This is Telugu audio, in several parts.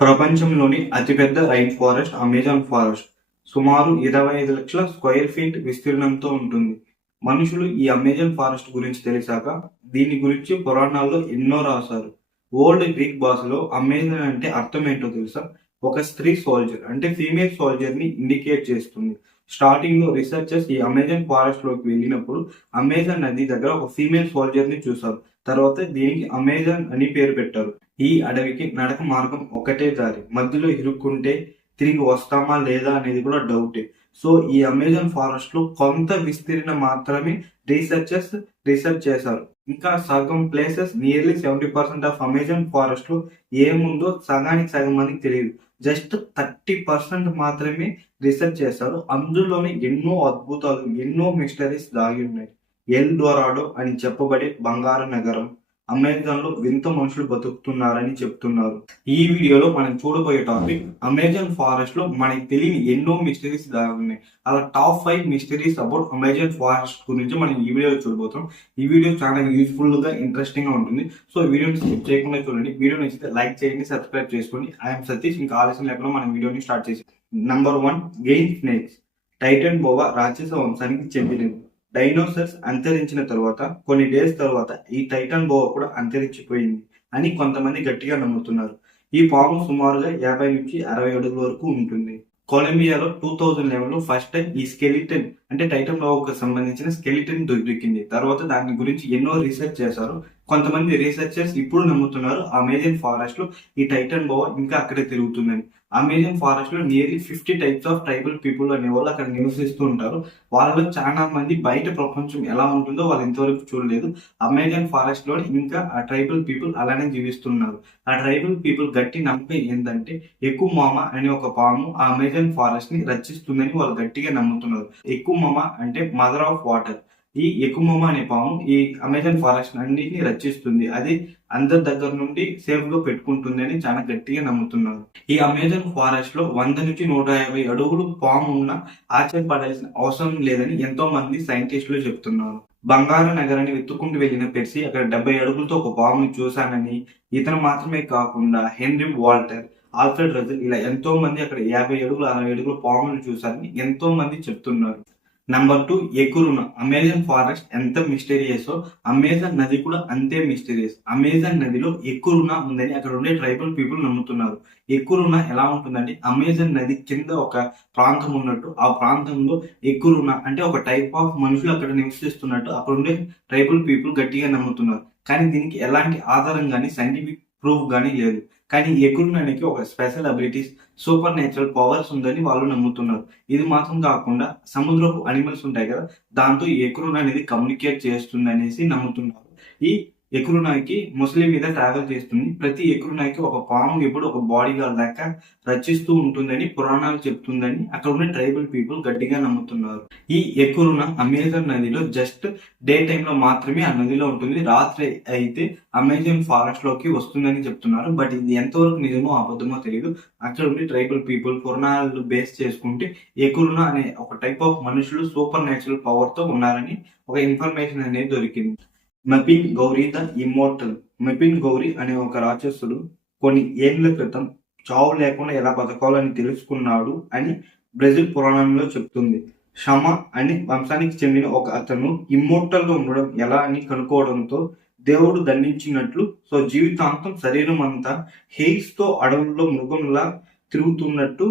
ప్రపంచంలోని అతిపెద్ద రైన్ ఫారెస్ట్ అమెజాన్ ఫారెస్ట్ సుమారు 25 లక్షల స్క్వేర్ ఫీట్ విస్తీర్ణంతో ఉంటుంది. మనుషులు ఈ అమెజాన్ ఫారెస్ట్ గురించి తెలిసాక దీని గురించి పురాణాల్లో ఎన్నో రాశారు. ఓల్డ్ గ్రీక్ భాషలో అమెజాన్ అంటే అర్థం ఏంటో తెలుసా? ఒక స్త్రీ సోల్జర్ అంటే ఫీమేల్ సోల్జర్ ని ఇండికేట్ చేస్తుంది. స్టార్టింగ్ లో రీసెర్చర్స్ ఈ అమెజాన్ ఫారెస్ట్ లోకి వెళ్ళినప్పుడు అమెజాన్ నది దగ్గర ఒక ఫీమేల్ సోల్జర్ ని చూశారు. తర్వాత దీనికి అమెజాన్ అని పేరు పెట్టారు. ఈ అడవికి నడక మార్గం ఒకటే దారి. మధ్యలో ఇరుక్కుంటే తిరిగి వస్తామా లేదా అనేది కూడా డౌటే. సో ఈ అమెజాన్ ఫారెస్ట్ లో కొంత విస్తీర్ణం మాత్రమే రీసెర్చర్స్ రీసెర్చ్ చేశారు. ఇంకా సగం places nearly 70% of Amazon forest లో ఏముందో సగానికి సగం మందికి తెలియదు. జస్ట్ 30% మాత్రమే రీసెర్చ్ చేశారు. అందులోనే ఎన్నో అద్భుతాలు, ఎన్నో మిస్టరీస్ దాగి ఉన్నాయి. ఎల్ డోరాడో అని చెప్పబడే బంగారు నగరం అమెజాన్ లో వింత మనుషులు బతుకుతున్నారని చెప్తున్నారు. ఈ వీడియోలో మనం చూడబోయే టాపిక్ అమెజాన్ ఫారెస్ట్ లో మనకి తెలియని ఎన్నో మిస్టరీస్ దాగి ఉన్నాయి. అలా top 5 mysteries about Amazon forest గురించి మనం ఈ వీడియోలో చూడబోతాం. ఈ వీడియో చాలా యూస్ఫుల్ గా, ఇంట్రెస్టింగ్ గా ఉంటుంది. సో ఈ వీడియోని స్కిప్ చేయకుండా చూడండి. వీడియో నచ్చితే లైక్ చేయండి, సబ్స్క్రైబ్ చేసుకోండి. ఐఎమ్ సతీష్. ఇంకా ఆలస్యం లేకుండా మనం వీడియోని స్టార్ట్ చేసి నంబర్ 1 గెయిన్ స్నేక్స్. టైటన్ బోవా రాక్షస వంశానికి చెందినది. డైనోసార్స్ అంతరించిన తర్వాత కొన్ని డేస్ తర్వాత ఈ టైటన్ బోవా కూడా అంతరించిపోయింది అని కొంతమంది గట్టిగా నమ్ముతున్నారు. ఈ పాము సుమారుగా 50 నుంచి 60 అడుగుల వరకు ఉంటుంది. కొలంబియాలో 2011 లో ఫస్ట్ టైం ఈ స్కెలిటన్ అంటే టైటన్ బోవాకు సంబంధించిన స్కెలిటన్ దొరికింది. తర్వాత దాని గురించి ఎన్నో రీసెర్చ్ చేశారు. కొంతమంది రీసెర్చర్స్ ఇప్పుడు నమ్ముతున్నారు అమెజాన్ ఫారెస్ట్ లో ఈ టైటన్ బోవా ఇంకా అక్కడే తిరుగుతుందని. అమెజాన్ ఫారెస్ట్ లో nearly 50 types of tribal people అనే వాళ్ళు అక్కడ నివసిస్తూ ఉంటారు. వాళ్ళలో చాలా మంది బయట ప్రపంచం ఎలా ఉంటుందో వాళ్ళు ఇంతవరకు చూడలేదు. అమెజాన్ ఫారెస్ట్ లో ఇంకా ఆ ట్రైబల్ పీపుల్ అలానే జీవిస్తున్నారు. ఆ ట్రైబల్ పీపుల్ గట్టి నమ్మకం ఏంటంటే ఎక్కువ మామ అనే ఒక పాము ఆ అమెజాన్ ఫారెస్ట్ ని రక్షిస్తుందని వాళ్ళు గట్టిగా నమ్ముతున్నారు. ఎక్కువ మామ అంటే మదర్ ఆఫ్ వాటర్. ఈ ఎక్కుమోమా అనే పాము ఈ అమెజాన్ ఫారెస్ట్ అన్నిటిని రక్షిస్తుంది. అది అందరి దగ్గర నుండి సేఫ్ గా పెట్టుకుంటుంది అని చాలా గట్టిగా నమ్ముతున్నారు. ఈ అమెజాన్ ఫారెస్ట్ లో 100 నుంచి 150 అడుగులు పాము ఉన్న ఆశ్చర్యపడాల్సిన అవసరం లేదని ఎంతో మంది సైంటిస్టులు చెప్తున్నారు. బంగారు నగరాన్ని వెతుక్కుంటూ వెళ్లిన పెర్సీ అక్కడ 70 అడుగులతో ఒక పాముని చూశానని, ఇతను మాత్రమే కాకుండా హెన్రీ వాల్టర్, ఆల్ఫ్రెడ్ రజల్ ఇలా ఎంతో మంది అక్కడ 50 అడుగులు 60 అడుగులు పాములు చూశారని ఎంతో మంది చెప్తున్నారు. నంబర్ 2 ఎకురునా. అమెజాన్ ఫారెస్ట్ ఎంత మిస్టీరియస్ అమెజాన్ నది కూడా అంతే మిస్టీరియస్. అమెజాన్ నదిలో ఎకురునా ఉందని అక్కడ ఉండే ట్రైబల్ పీపుల్ నమ్ముతున్నారు. ఎకురునా ఎలా ఉంటుందంటే అమెజాన్ నది కింద ఒక ప్రాంతం ఉన్నట్టు, ఆ ప్రాంతంలో ఎకురునా అంటే ఒక టైప్ ఆఫ్ మనుషులు అక్కడ నివసిస్తున్నట్టు అక్కడ ఉండే ట్రైబల్ పీపుల్ గట్టిగా నమ్ముతున్నారు. కానీ దీనికి ఎలాంటి ఆధారం కానీ సైంటిఫిక్ ప్రూఫ్ కానీ లేదు. కానీ ఎకురునానికి ఒక special abilities, super natural powers ఉందని వాళ్ళు నమ్ముతున్నారు. ఇది మాత్రం కాకుండా సముద్రపు అనిమల్స్ ఉంటాయి కదా, దాంతో ఈ ఎకురునా అనేది కమ్యూనికేట్ చేస్తుంది అనేసి నమ్ముతున్నారు. ఈ ఎకురునాకి ముసలి మీద ట్రావెల్ చేస్తుంది. ప్రతి ఎకురునాకి ఒక పాము ఎప్పుడు ఒక బాడీ గార్డ్ దాకా రచిస్తూ ఉంటుందని పురాణాలు చెప్తుందని అక్కడ ఉన్న ట్రైబల్ పీపుల్ గట్టిగా నమ్ముతున్నారు. ఈ ఎకురునా అమెజాన్ నదిలో జస్ట్ డే టైమ్ లో మాత్రమే ఆ నదిలో ఉంటుంది. రాత్రి అయితే అమెజాన్ ఫారెస్ట్ లోకి వస్తుందని చెప్తున్నారు. బట్ ఇది ఎంతవరకు నిజమో అబద్ధమో తెలియదు. అక్కడ ఉండి ట్రైబల్ పీపుల్ పురాణాలు బేస్ చేసుకుంటే ఎకురునా అనే ఒక టైప్ ఆఫ్ మనుషులు సూపర్ నేచురల్ పవర్ తో ఉన్నారని ఒక ఇన్ఫర్మేషన్ అనేది దొరికింది. మెపిన్ గౌరీ ద ఇమ్మోర్టల్. మెపిన్ గౌరీ అనే ఒక రాక్షసుడు కొన్ని ఏళ్ల క్రితం చావు లేకుండా ఎలా బతకాలని తెలుసుకున్నాడు అని బ్రెజిల్ పురాణంలో చెప్తుంది. షమ అనే వంశానికి చెందిన ఒక అతను ఇమ్మోర్టల్ గా ఉండడం ఎలా అని కనుక్కోవడంతో దేవుడు దండించినట్లు, సో జీవితాంతం శరీరం అంతా హెయిర్స్ తో అడవుల్లో మృగంలా తిరుగుతున్నట్టు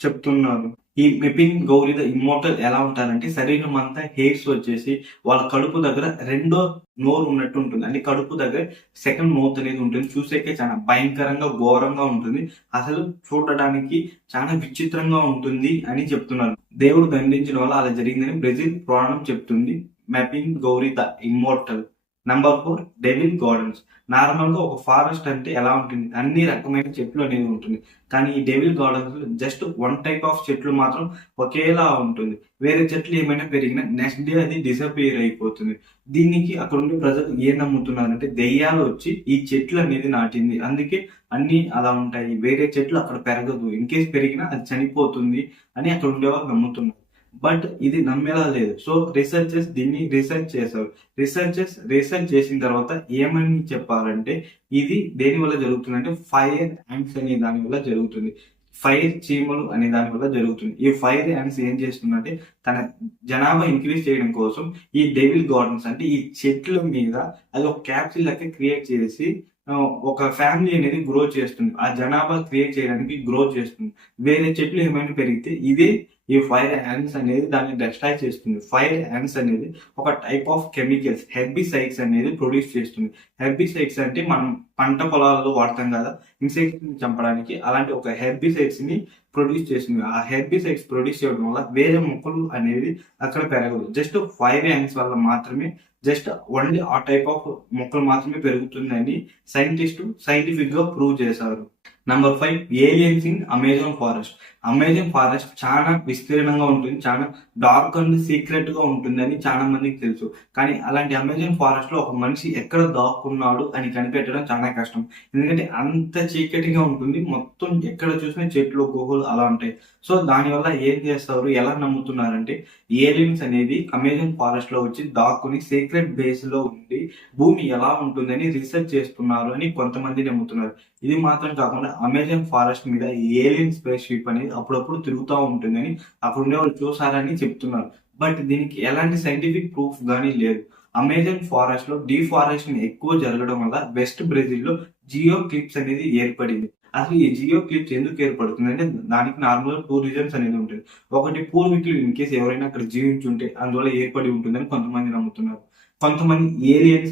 చెప్తున్నారు. ఈ మెపిన్ గౌరీ ద ఇమ్మోర్టల్ ఎలా ఉంటారంటే శరీరం అంతా హెయిర్స్ వచ్చేసి వాళ్ళ కడుపు దగ్గర రెండో నోరు ఉన్నట్టు ఉంటుంది. అంటే కడుపు దగ్గర సెకండ్ మౌత్ అనేది ఉంటుంది. చూసేకే చాలా భయంకరంగా ఘోరంగా ఉంటుంది. అసలు చూడడానికి చాలా విచిత్రంగా ఉంటుంది అని చెప్తున్నారు. దేవుడు దండించిన వల్ల అలా జరిగిందని బ్రెజిల్ పురాణం చెప్తుంది. Mapinguari the immortal. Number 4 devil gardens. Normal గా ఒక ఫారెస్ట్ అంటే ఎలా ఉంటుంది, అన్ని రకమైన చెట్లు అనేది ఉంటుంది. కానీ ఈ డెవిల్ గార్డెన్స్ లో జస్ట్ 1 టైప్ ఆఫ్ చెట్లు మాత్రం ఒకేలా ఉంటుంది. వేరే చెట్లు ఏమైనా పెరిగినా నెక్స్ట్ డే అది డిసపియర్ అయిపోతుంది. దీనికి అక్కడ ఉండే ప్రజలు ఏం నమ్ముతున్నారంటే దెయ్యాలు వచ్చి ఈ చెట్లు అనేది నాటింది, అందుకే అన్ని అలా ఉంటాయి, వేరే చెట్లు అక్కడ పెరగదు, ఇన్ కేస్ పెరిగినా అది చనిపోతుంది అని అక్కడ ఉండేవాళ్ళు నమ్ముతున్నారు. బట్ ఇది నమ్మేలా లేదు. సో రీసెర్చర్స్ దీన్ని రీసెర్చ్ చేశారు. రీసెర్చ్ చేసిన తర్వాత ఏమని చెప్పారంటే ఇది దేని వల్ల జరుగుతుందంటే ఫైర్ యాంట్స్ అనే దాని వల్ల జరుగుతుంది. ఫైర్ చీమలు అనే దాని వల్ల జరుగుతుంది. ఈ ఫైర్ యాంట్స్ ఏం చేస్తుందంటే తన జనాభా ఇంక్రీజ్ చేయడం కోసం ఈ డెవిల్ గార్డెన్స్ అంటే ఈ చెట్ల మీద అది ఒక క్యాప్సిల్ లెక్క క్రియేట్ చేసి ఒక ఫ్యామిలీ అనేది గ్రో చేస్తుంది. ఆ జనాభా క్రియేట్ చేయడానికి గ్రో చేస్తుంది. వేరే చెట్లు ఏమైనా పెరిగితే ఇదే ఈ ఫైర్ యాంట్స్ అనేది దాన్ని డిస్ట్రాయ్ చేస్తుంది. ఫైర్ యాంట్స్ అనేది ఒక టైప్ ఆఫ్ కెమికల్స్ హెర్బిసైడ్స్ అనేది ప్రొడ్యూస్ చేస్తుంది. హెర్బిసైడ్స్ అంటే మనం పంట పొలాల్లో వాడతాం కదా ఇన్సెక్ట్స్ ని చంపడానికి, అలాంటి ఒక హెర్బిసైడ్స్ ని ప్రొడ్యూస్ చేస్తుంది. ఆ హెర్బిసైడ్స్ ప్రొడ్యూస్ చేయడం వల్ల వేరే మొక్కలు అనేది అక్కడ పెరగదు. జస్ట్ ఫైర్ యాంట్స్ వల్ల మాత్రమే జస్ట్ ఓన్లీ ఆ టైప్ ఆఫ్ మొక్కలు మాత్రమే పెరుగుతుందని సైంటిఫిక్ గా ప్రూవ్ చేశారు. Number 5, aliens in Amazon forest. Amazon forest చాలా విస్తీర్ణంగా ఉంటుంది, చాలా డార్క్ అండ్ సీక్రెట్ గా ఉంటుందని చాలా మందికి తెలుసు. కానీ అలాంటి అమెజాన్ ఫారెస్ట్ లో ఒక మనిషి ఎక్కడ దాక్కున్నాడు అని కనిపెట్టడం చాలా కష్టం. ఎందుకంటే అంత చీకటిగా ఉంటుంది, మొత్తం ఎక్కడ చూసినా చెట్లు గుహలు అలా ఉంటాయి. సో దానివల్ల ఏం చేస్తారు, ఎలా నమ్ముతున్నారంటే ఏలియన్స్ అనేది అమెజాన్ ఫారెస్ట్ లో వచ్చి దాక్కుని సీక్రెట్ బేస్ లో ఉండి భూమి ఎలా ఉంటుందని రీసెర్చ్ చేస్తున్నారు అని కొంతమంది నమ్ముతున్నారు. ఇది మాత్రం కాకుండా అమెజాన్ ఫారెస్ట్ మీద ఏలియన్ స్పేస్ షిప్ అనేది అప్పుడప్పుడు తిరుగుతూ ఉంటుందని అక్కడ ఉండే వాళ్ళు చూసారని చెప్తున్నారు. బట్ దీనికి ఎలాంటి సైంటిఫిక్ ప్రూఫ్ గానీ లేదు. అమెజాన్ ఫారెస్ట్ లో డిఫారెస్టేషన్ ఎక్కువ జరగడం వల్ల వెస్ట్ బ్రెజిల్ లో జియో క్లిప్స్ అనేది ఏర్పడింది. అసలు ఈ జియో క్లిప్స్ ఎందుకు ఏర్పడుతుంది అంటే దానికి నార్మల్ 2 రీజన్స్ అనేది ఉంటుంది. ఒకటి, పూర్వీకులు ఇన్ కేసు ఎవరైనా అక్కడ జీవించుంటే అందువల్ల ఏర్పడి ఉంటుందని కొంతమంది నమ్ముతున్నారు. కొంతమంది ఏలియన్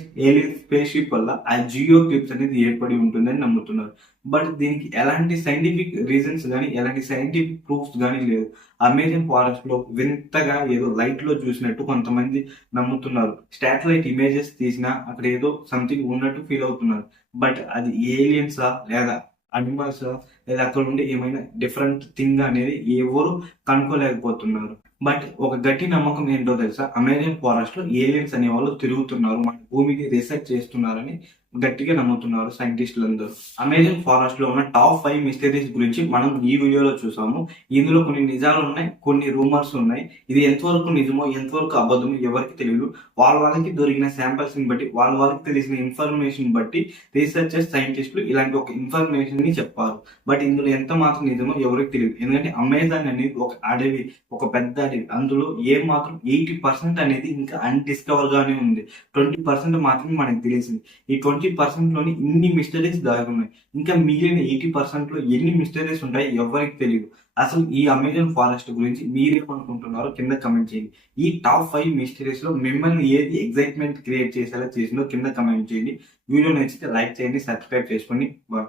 స్పేస్ షిప్ వల్ల ఆ జియో క్లిప్స్ అనేది ఏర్పడి ఉంటుందని నమ్ముతున్నారు. బట్ దీనికి ఎలాంటి సైంటిఫిక్ రీజన్స్ కానీ ఎలాంటి సైంటిఫిక్ ప్రూఫ్స్ కానీ లేదు. అమెజాన్ ఫారెస్ట్ లో వింతగా ఏదో లైట్ లో చూసినట్టు కొంతమంది నమ్ముతున్నారు. శాటిలైట్ ఇమేజెస్ తీసినా అక్కడ ఏదో సంథింగ్ ఉన్నట్టు ఫీల్ అవుతున్నారు. బట్ అది ఏలియన్సా లేదా అనిమల్స్ లేదా అక్కడ ఉండే ఏమైనా డిఫరెంట్ థింగ్ అనేది ఎవరు కనుక్కోలేకపోతున్నారు. బట్ ఒక గట్టి నమ్మకం ఏంటో తెలుసా, అమెజాన్ ఫారెస్ట్ లో ఏలియన్స్ అనే వాళ్ళు తిరుగుతున్నారు, మన భూమిని రీసెర్చ్ చేస్తున్నారని గట్టిగా నమ్ముతున్నారు సైంటిస్టులందరూ. అమెజాన్ ఫారెస్ట్ లో ఉన్న టాప్ 5 మిస్టరీస్ గురించి మనం ఈ వీడియోలో చూసాము. ఇందులో కొన్ని నిజాలు ఉన్నాయి, కొన్ని రూమర్స్ ఉన్నాయి. ఇది ఎంతవరకు నిజమో ఎంతవరకు అబద్ధమో ఎవరికి తెలియదు. వాళ్ళకి దొరికిన శాంపిల్స్ ని బట్టి వాళ్ళకి తెలిసిన ఇన్ఫర్మేషన్ బట్టి రీసెర్చర్స్ సైంటిస్టులు ఇలాంటి ఒక ఇన్ఫర్మేషన్ ని చెప్పారు. బట్ ఇందులో ఎంత మాత్రం నిజమో ఎవరికి తెలియదు. ఎందుకంటే అమెజాన్ అనేది ఒక అడవి, ఒక పెద్ద అడవి. అందులో ఏ మాత్రం 80% అనేది ఇంకా అన్డిస్కవర్ గానే ఉంది. 20% మాత్రమే మనకు తెలిసింది. ఈ 20% లోని ఇన్ని మిస్టరీస్ దాగి ఉన్నాయి. ఇంకా మిగిలిన 80% లో ఎన్ని మిస్టరీస్ ఉంటాయి ఎవరికి తెలియదు. అసలు ఈ అమెజాన్ ఫారెస్ట్ గురించి మీరేమనుకుంటున్నారో కింద కమెంట్ చేయండి. ఈ టాప్ 5 మిస్టరీస్ లో మిమ్మల్ని ఏది ఎగ్జైట్మెంట్ క్రియేట్ చేసేలా చేసిందో కింద కమెంట్ చేయండి. వీడియో నచ్చితే లైక్ చేయండి, సబ్స్క్రైబ్ చేసుకోండి. బాయ్.